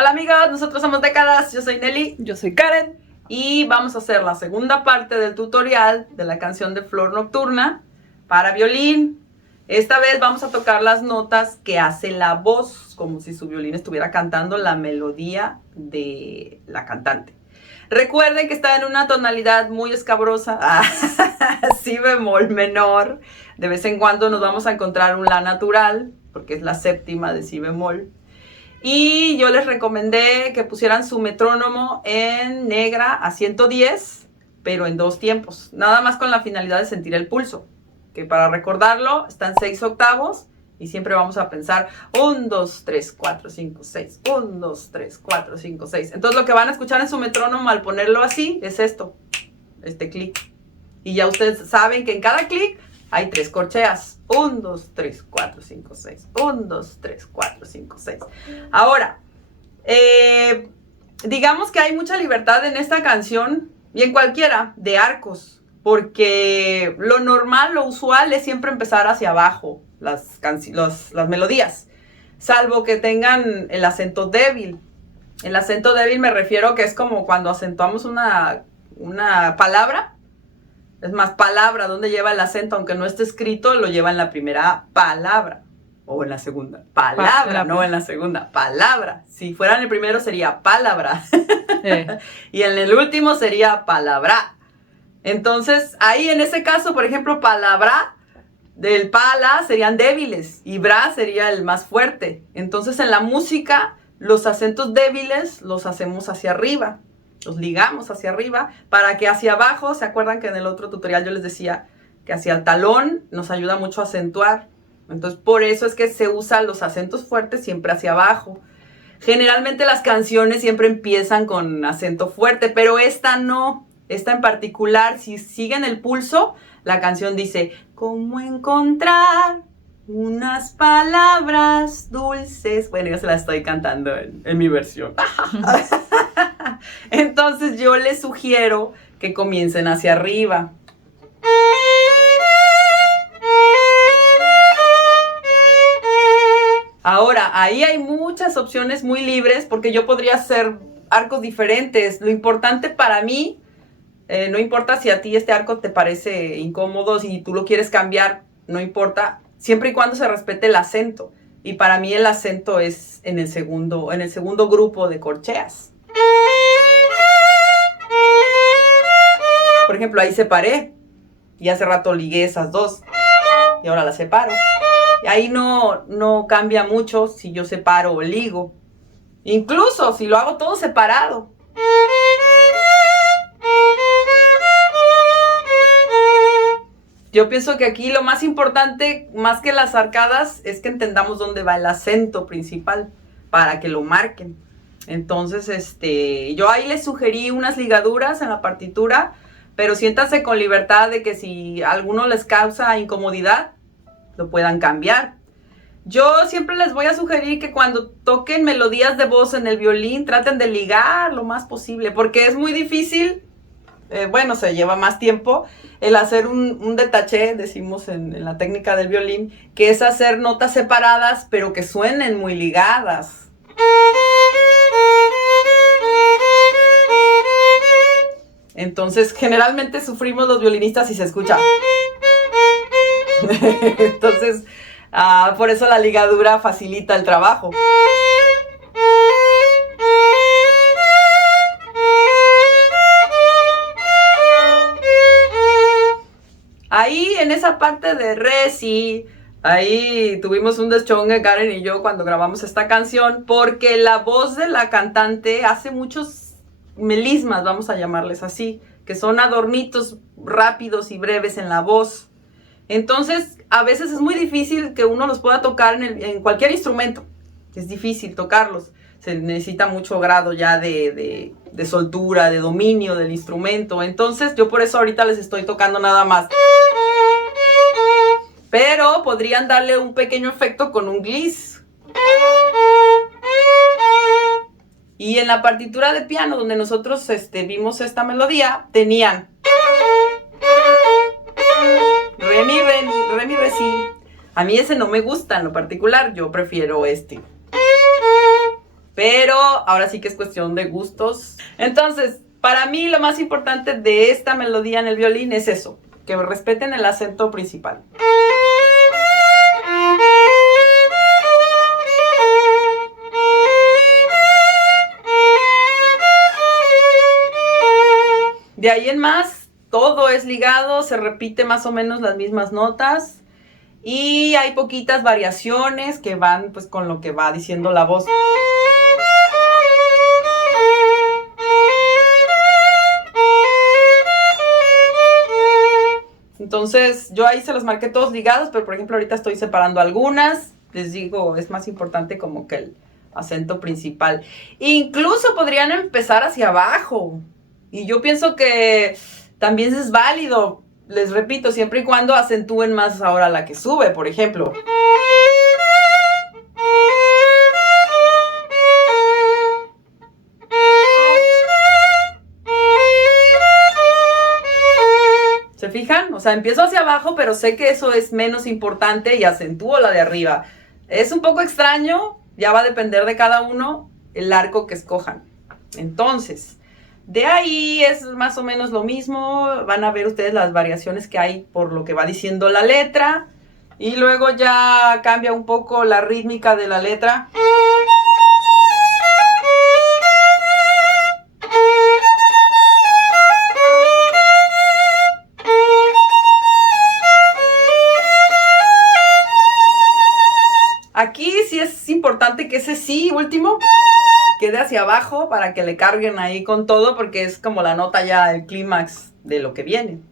Hola amigos, nosotros somos Décadas, yo soy Nelly. Yo soy Karen. Y vamos a hacer la segunda parte del tutorial de la canción de Flor Nocturna para violín. Esta vez vamos a tocar las notas que hace la voz, como si su violín estuviera cantando la melodía de la cantante. Recuerden que está en una tonalidad muy escabrosa, si bemol menor. De vez en cuando nos vamos a encontrar un la natural, porque es la séptima de si bemol. Y yo les recomendé que pusieran su metrónomo en negra a 110, pero en 2 tiempos. Nada más con la finalidad de sentir el pulso. Que para recordarlo, están 6 octavos. Y siempre vamos a pensar 1, 2, 3, 4, 5, 6. 1, 2, 3, 4, 5, 6. Entonces lo que van a escuchar en su metrónomo al ponerlo así es esto. Este clic. Y ya ustedes saben que en cada clic hay 3 corcheas. 1, 2, 3, 4, 5, 6. 1, 2, 3, 4, 5, 6. Ahora, digamos que hay mucha libertad en esta canción y en cualquiera de arcos, porque lo normal, lo usual es siempre empezar hacia abajo las melodías, salvo que tengan el acento débil. El acento débil me refiero que es como cuando acentuamos una palabra. Es más, palabra, donde lleva el acento, aunque no esté escrito, lo lleva en la primera palabra. O en la segunda. Palabra, no en la segunda. Palabra. Si fuera en el primero sería palabra. Y en el último sería palabra. Entonces, ahí en ese caso, por ejemplo, palabra, del pala serían débiles. Y bra sería el más fuerte. Entonces, en la música, los acentos débiles los hacemos hacia arriba. Los ligamos hacia arriba para que hacia abajo, ¿se acuerdan que en el otro tutorial yo les decía que hacia el talón nos ayuda mucho a acentuar? Entonces, por eso es que se usan los acentos fuertes siempre hacia abajo. Generalmente las canciones siempre empiezan con acento fuerte, pero esta no. Esta en particular, si siguen el pulso, la canción dice, ¿cómo encontrar unas palabras dulces? Bueno, yo se la estoy cantando en mi versión. Entonces yo les sugiero que comiencen hacia arriba. Ahora, ahí hay muchas opciones muy libres porque yo podría hacer arcos diferentes. Lo importante para mí, no importa si a ti este arco te parece incómodo, si tú lo quieres cambiar, no importa, siempre y cuando se respete el acento. Y para mí el acento es en el segundo grupo de corcheas. Por ejemplo, ahí separé y hace rato ligué esas 2 y ahora las separo. Y ahí no cambia mucho si yo separo o ligo. Incluso si lo hago todo separado. Yo pienso que aquí lo más importante, más que las arcadas, es que entendamos dónde va el acento principal para que lo marquen. Entonces, yo ahí les sugerí unas ligaduras en la partitura, pero siéntanse con libertad de que si a alguno les causa incomodidad, lo puedan cambiar. Yo siempre les voy a sugerir que cuando toquen melodías de voz en el violín, traten de ligar lo más posible, porque es muy difícil, se lleva más tiempo, el hacer un detaché, decimos en la técnica del violín, que es hacer notas separadas, pero que suenen muy ligadas. Entonces, generalmente sufrimos los violinistas si se escucha. Entonces, por eso la ligadura facilita el trabajo. Ahí, en esa parte de re, sí, ahí tuvimos un deschongue, Karen y yo, cuando grabamos esta canción, porque la voz de la cantante hace muchos melismas, vamos a llamarles así, que son adornitos rápidos y breves en la voz. Entonces, a veces es muy difícil que uno los pueda tocar en cualquier instrumento. Es difícil tocarlos. Se necesita mucho grado ya de soltura, de dominio del instrumento. Entonces, yo por eso ahorita les estoy tocando nada más. Pero podrían darle un pequeño efecto con un gliss. Y en la partitura de piano, donde nosotros vimos esta melodía, tenían re, mi, re, si. A mí ese no me gusta en lo particular, yo prefiero este. Pero ahora sí que es cuestión de gustos. Entonces, para mí lo más importante de esta melodía en el violín es eso, que respeten el acento principal. De ahí en más, todo es ligado, se repite más o menos las mismas notas y hay poquitas variaciones que van pues con lo que va diciendo la voz. Entonces, yo ahí se los marqué todos ligados, pero por ejemplo ahorita estoy separando algunas. Les digo, es más importante como que el acento principal. Incluso podrían empezar hacia abajo. Y yo pienso que también es válido, les repito, siempre y cuando acentúen más ahora la que sube, por ejemplo. ¿Se fijan? O sea, empiezo hacia abajo, pero sé que eso es menos importante y acentúo la de arriba. Es un poco extraño, ya va a depender de cada uno el arco que escojan. Entonces, de ahí es más o menos lo mismo. Van a ver ustedes las variaciones que hay por lo que va diciendo la letra. Y luego ya cambia un poco la rítmica de la letra. Aquí sí es importante que ese sí último quede hacia abajo para que le carguen ahí con todo, porque es como la nota ya, el clímax de lo que viene.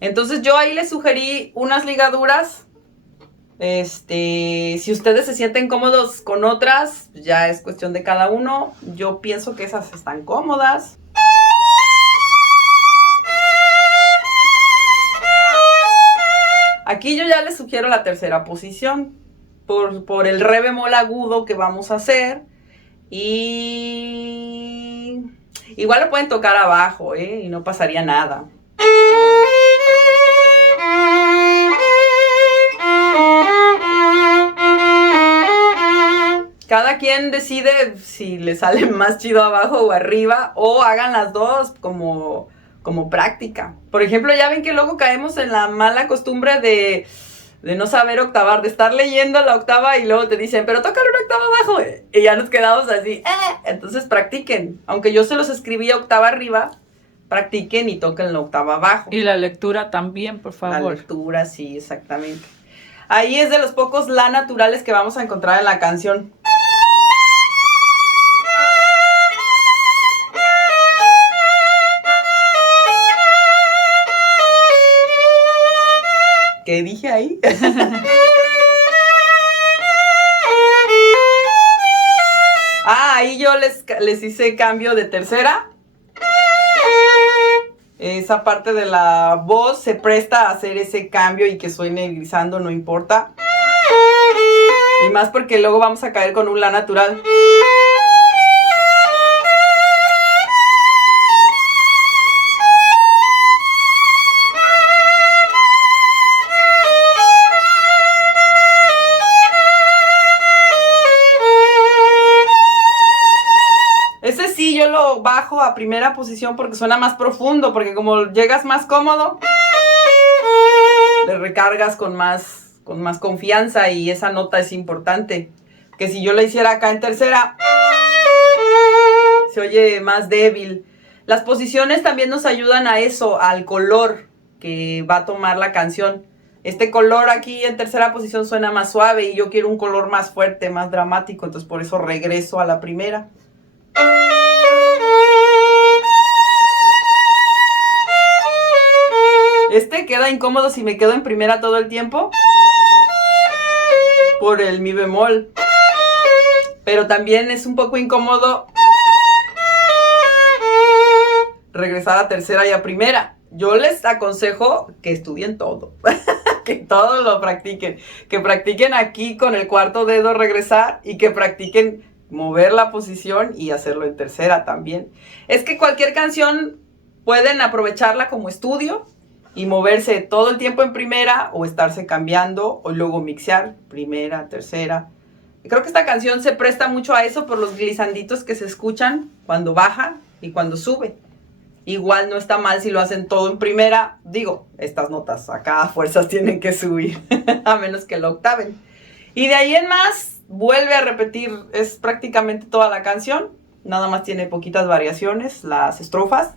Entonces yo ahí les sugerí unas ligaduras. Si ustedes se sienten cómodos con otras, ya es cuestión de cada uno. Yo pienso que esas están cómodas. Aquí yo ya les sugiero la tercera posición. Por el re bemol agudo que vamos a hacer. Y igual lo pueden tocar abajo, y no pasaría nada. Cada quien decide si le sale más chido abajo o arriba, o hagan las dos como práctica. Por ejemplo, ya ven que luego caemos en la mala costumbre de no saber octavar, de estar leyendo la octava y luego te dicen, pero tócale una octava abajo, y ya nos quedamos así, Entonces practiquen, aunque yo se los escribí octava arriba, practiquen y toquen la octava abajo. Y la lectura también, por favor. La lectura, sí, exactamente. Ahí es de los pocos la naturales que vamos a encontrar en la canción. ¿Qué dije ahí? Ahí yo les hice cambio de tercera. Esa parte de la voz se presta a hacer ese cambio y que suene grisando, no importa. Y más porque luego vamos a caer con un la natural. Ese sí yo lo bajo a primera posición porque suena más profundo, porque como llegas más cómodo, le recargas con más confianza y esa nota es importante. Que si yo la hiciera acá en tercera, se oye más débil. Las posiciones también nos ayudan a eso, al color que va a tomar la canción. Este color aquí en tercera posición suena más suave y yo quiero un color más fuerte, más dramático, entonces por eso regreso a la primera. Queda incómodo si me quedo en primera todo el tiempo por el mi bemol, pero también es un poco incómodo regresar a tercera y a primera. Yo les aconsejo que estudien todo, que todo lo practiquen, que practiquen aquí con el cuarto dedo regresar y que practiquen mover la posición y hacerlo en tercera también. Es que cualquier canción pueden aprovecharla como estudio y moverse todo el tiempo en primera o estarse cambiando o luego mixear primera, tercera. creo que esta canción se presta mucho a eso por los glisanditos que se escuchan cuando baja y cuando sube. Igual no está mal si lo hacen todo en primera. Digo, estas notas acá a fuerzas tienen que subir, a menos que lo octaven. Y de ahí en más, vuelve a repetir, es prácticamente toda la canción. Nada más tiene poquitas variaciones, las estrofas.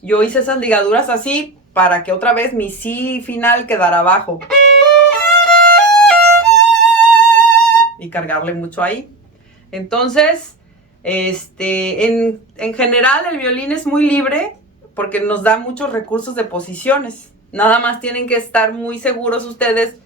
Yo hice esas ligaduras así para que otra vez mi si final quedara abajo. Y cargarle mucho ahí. Entonces, en general el violín es muy libre porque nos da muchos recursos de posiciones. Nada más tienen que estar muy seguros ustedes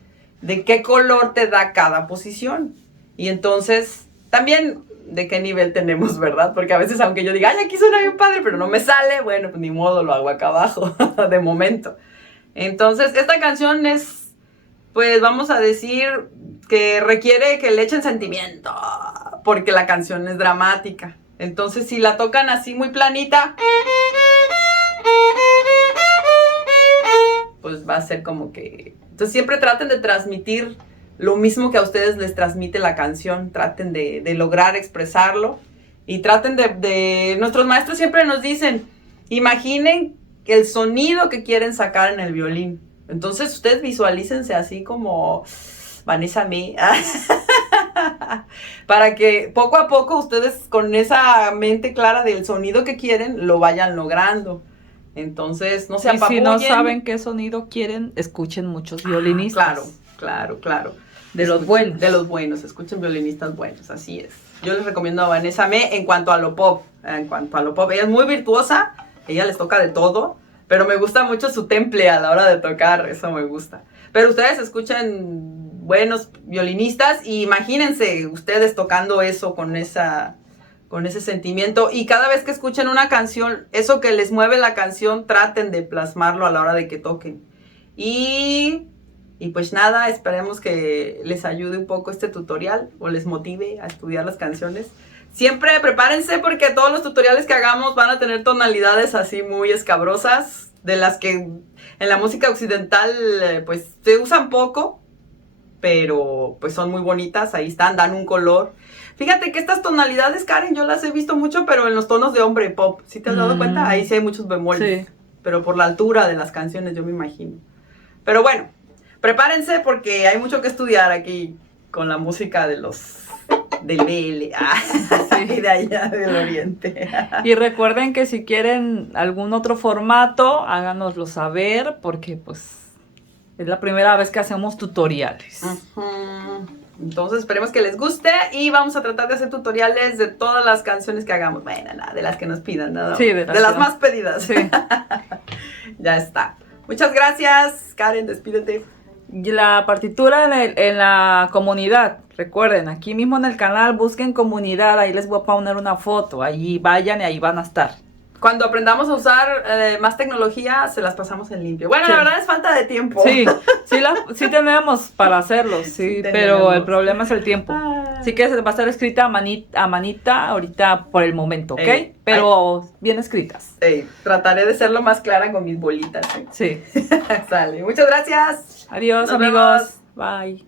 de qué color te da cada posición. Y entonces, también de qué nivel tenemos, ¿verdad? Porque a veces, aunque yo diga, ay, aquí suena bien padre, pero no me sale, bueno, pues ni modo, lo hago acá abajo, de momento. Entonces, esta canción es, pues, vamos a decir que requiere que le echen sentimiento, porque la canción es dramática. Entonces, si la tocan así muy planita, pues va a ser como que... Entonces, siempre traten de transmitir lo mismo que a ustedes les transmite la canción. Traten de lograr expresarlo. Y traten de... Nuestros maestros siempre nos dicen, imaginen el sonido que quieren sacar en el violín. Entonces, ustedes visualícense así como Vanessa May. Para que poco a poco ustedes con esa mente clara del sonido que quieren, lo vayan logrando. Entonces, no se apabullen. Y si no saben qué sonido quieren, escuchen muchos violinistas. Claro. De los buenos. De los buenos, escuchen violinistas buenos, así es. Yo les recomiendo a Vanessa May en cuanto a lo pop. Ella es muy virtuosa, ella les toca de todo, pero me gusta mucho su temple a la hora de tocar, eso me gusta. Pero ustedes escuchen buenos violinistas y imagínense ustedes tocando eso con ese sentimiento, y cada vez que escuchen una canción, eso que les mueve la canción, traten de plasmarlo a la hora de que toquen. Y pues nada, esperemos que les ayude un poco este tutorial o les motive a estudiar las canciones. Siempre prepárense porque todos los tutoriales que hagamos van a tener tonalidades así muy escabrosas, de las que en la música occidental pues se usan poco, pero pues son muy bonitas, ahí están, dan un color. Fíjate que estas tonalidades, Karen, yo las he visto mucho, pero en los tonos de hombre pop. ¿Sí te has dado cuenta? Ahí sí hay muchos bemoles. Sí. Pero por la altura de las canciones, yo me imagino. Pero bueno, prepárense porque hay mucho que estudiar aquí con la música del BL, y de allá del oriente. Y recuerden que si quieren algún otro formato, háganoslo saber porque pues es la primera vez que hacemos tutoriales. Entonces esperemos que les guste y vamos a tratar de hacer tutoriales de todas las canciones que hagamos. Bueno, nada, de las que nos pidan, nada. Sí, de las más pedidas. Sí. Ya está. Muchas gracias, Karen, despídete. La partitura en la comunidad, recuerden, aquí mismo en el canal, busquen comunidad, ahí les voy a poner una foto, ahí vayan y ahí van a estar. Cuando aprendamos a usar más tecnología, se las pasamos en limpio. Bueno, sí. La verdad es falta de tiempo. Sí tenemos para hacerlo, sí, pero el problema es el tiempo. Así que va a estar escrita a manita ahorita por el momento, ¿ok? Pero bien escritas. Trataré de ser lo más clara con mis bolitas. Sí. Sale. Muchas gracias. Adiós, Nos amigos. vemos. Bye.